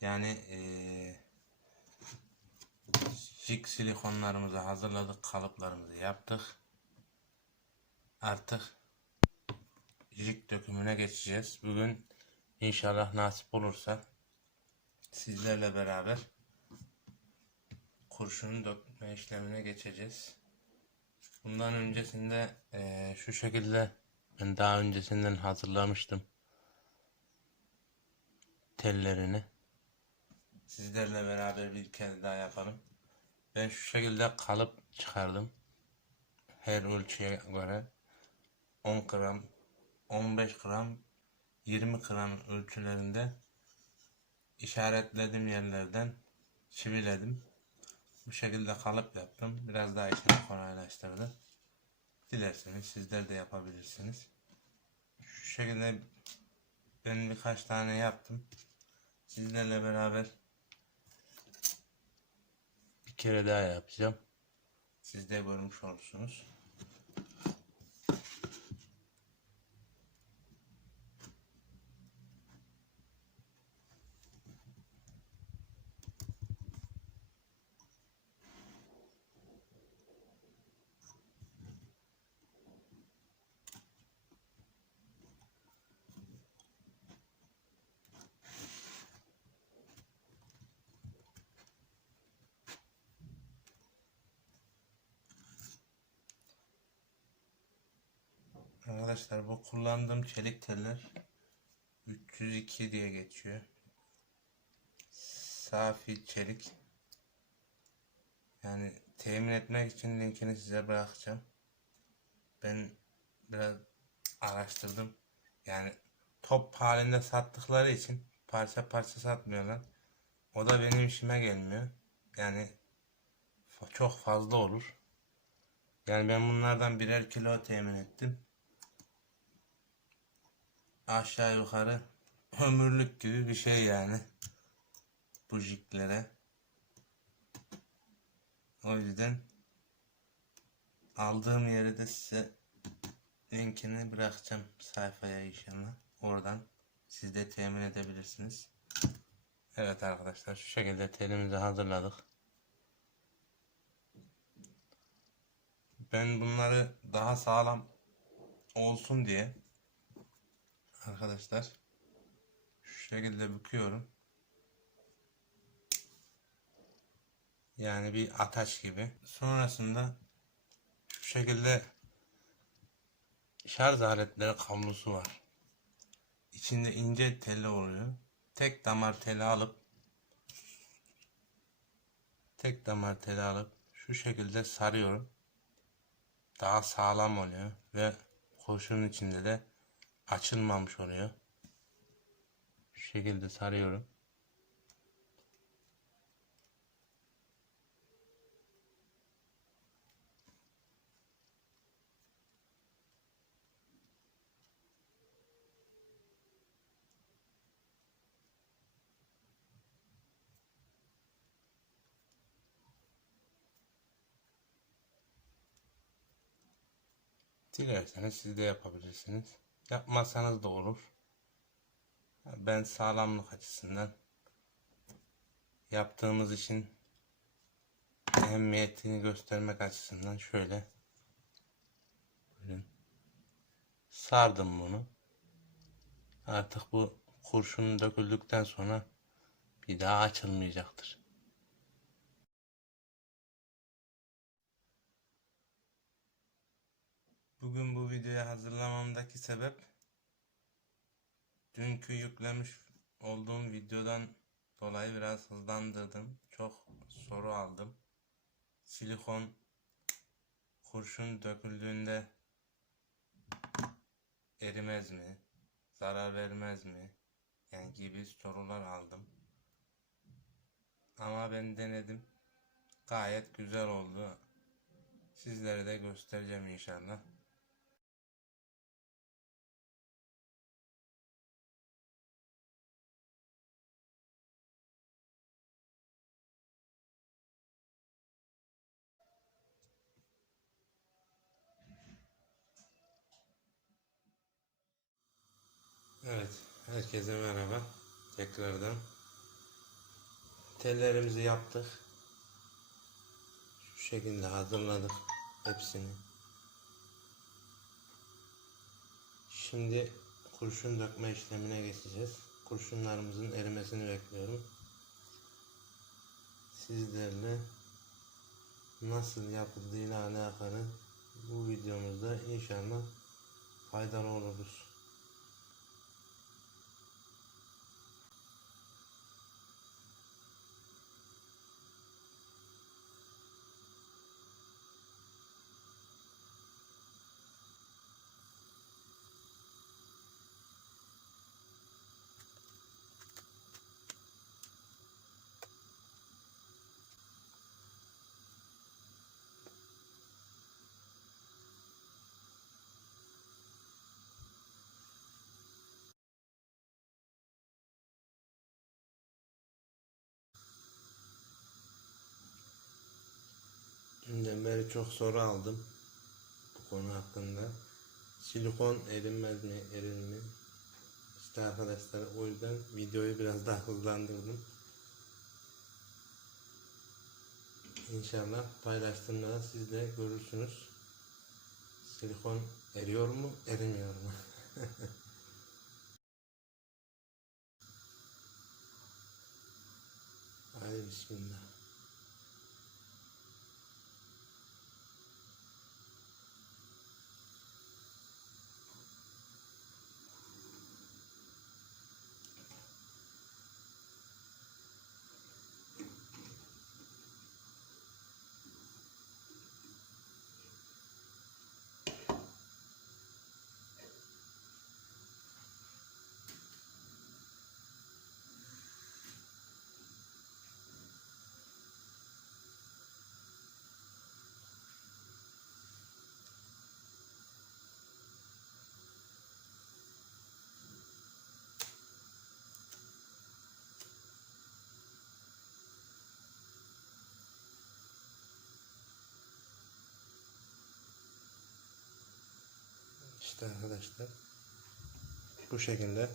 Yani eee jig silikonlarımızı hazırladık, kalıplarımızı yaptık. Artık jig dökümüne geçeceğiz. Bugün inşallah nasip olursa sizlerle beraber kurşunu dökme işlemine geçeceğiz. Bundan öncesinde eee, şu şekilde ben daha öncesinden hazırlamıştım tellerini. Sizlerle beraber bir kez daha yapalım. Ben şu şekilde kalıp çıkardım. Her ölçüye göre 10 gram, 15 gram, 20 gram ölçülerinde işaretledim yerlerden çiviledim. Bu şekilde kalıp yaptım. Biraz daha işimi kolaylaştırdı. Dilerseniz sizler de yapabilirsiniz. Şu şekilde ben birkaç tane yaptım. Sizlerle beraber kere daha yapacağım. Siz de görmüş olursunuz. Arkadaşlar bu kullandığım çelik teller 302 diye geçiyor. Safi çelik. Yani temin etmek için linkini size bırakacağım. Ben biraz araştırdım. Yani top halinde sattıkları için parça parça satmıyorlar. O da benim işime gelmiyor. Yani çok fazla olur. Yani ben bunlardan birer kilo temin ettim aşağı yukarı ömürlük gibi bir şey yani bu jiklere. O yüzden aldığım yeri de size linkini bırakacağım sayfaya inşallah. Oradan siz de temin edebilirsiniz. Evet arkadaşlar şu şekilde telimizi hazırladık. Ben bunları daha sağlam olsun diye arkadaşlar şu şekilde büküyorum. Yani bir ataç gibi. Sonrasında şu şekilde şarj aletleri kablosu var. İçinde ince teli oluyor. Tek damar teli alıp tek damar teli alıp şu şekilde sarıyorum. Daha sağlam oluyor ve kurşunun içinde de açılmamış oluyor. Şu şekilde sarıyorum. Dilerseniz siz de yapabilirsiniz. Yapmazsanız da olur. Ben sağlamlık açısından yaptığımız için ehemmiyetini göstermek açısından şöyle sardım bunu. Artık bu kurşun döküldükten sonra bir daha açılmayacaktır. Bugün bu videoyu hazırlamamdaki sebep dünkü yüklemiş olduğum videodan dolayı biraz hızlandırdım. Çok soru aldım. Silikon kurşun döküldüğünde erimez mi? Zarar vermez mi? Yani gibi sorular aldım. Ama ben denedim. Gayet güzel oldu. Sizlere de göstereceğim inşallah. Herkese merhaba. Tekrardan. Tellerimizi yaptık. Şu şekilde hazırladık hepsini. Şimdi kurşun dökme işlemine geçeceğiz. Kurşunlarımızın erimesini bekliyorum. Sizlerle nasıl yapıldığıyla alakalı bu videomuzda inşallah faydalı oluruz. Dünden beri çok soru aldım bu konu hakkında. Silikon erinmez mi, erir mi? İşte arkadaşlar o yüzden videoyu biraz daha hızlandırdım. İnşallah paylaştığımda siz de görürsünüz. Silikon eriyor mu, erimiyor mu? Hadi bismillah. İşte arkadaşlar bu şekilde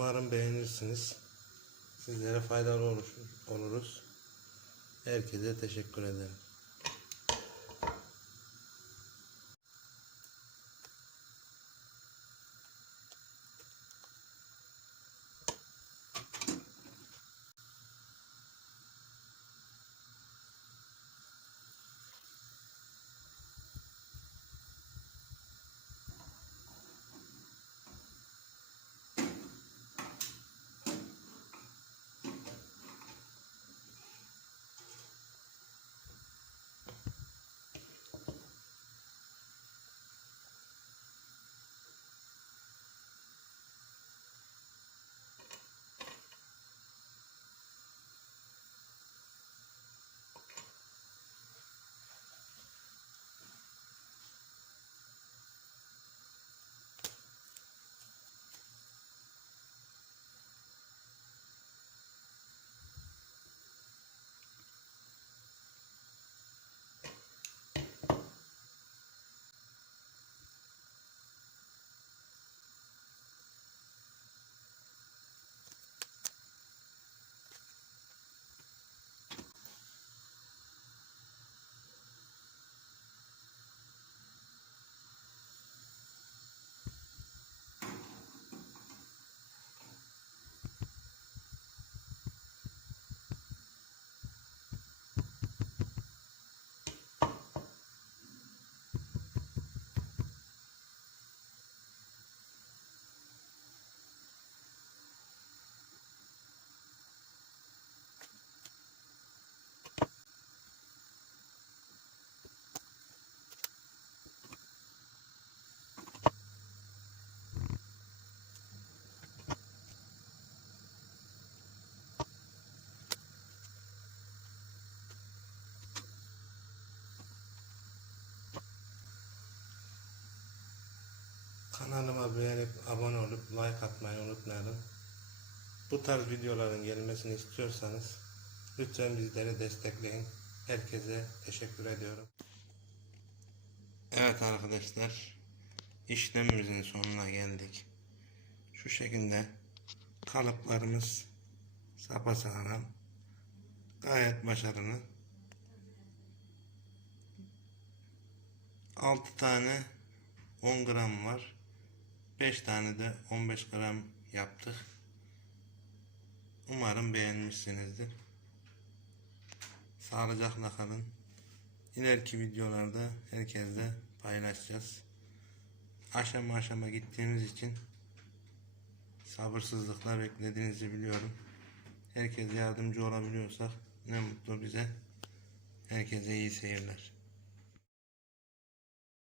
Umarım beğenirsiniz. Sizlere faydalı olur, oluruz. Herkese teşekkür ederim. Kanalıma beğenip abone olup like atmayı unutmayalım. Bu tarz videoların gelmesini istiyorsanız lütfen bizleri destekleyin. Herkese teşekkür ediyorum. Evet arkadaşlar işlemimizin sonuna geldik. Şu şekilde kalıplarımız sapasağlam gayet başarılı. 6 tane 10 gram var. 5 tane de 15 gram yaptık. Umarım beğenmişsinizdir. Sağlıcakla kalın. İleriki videolarda herkesle paylaşacağız. Aşama aşama gittiğimiz için sabırsızlıkla beklediğinizi biliyorum. Herkese yardımcı olabiliyorsak ne mutlu bize. Herkese iyi seyirler.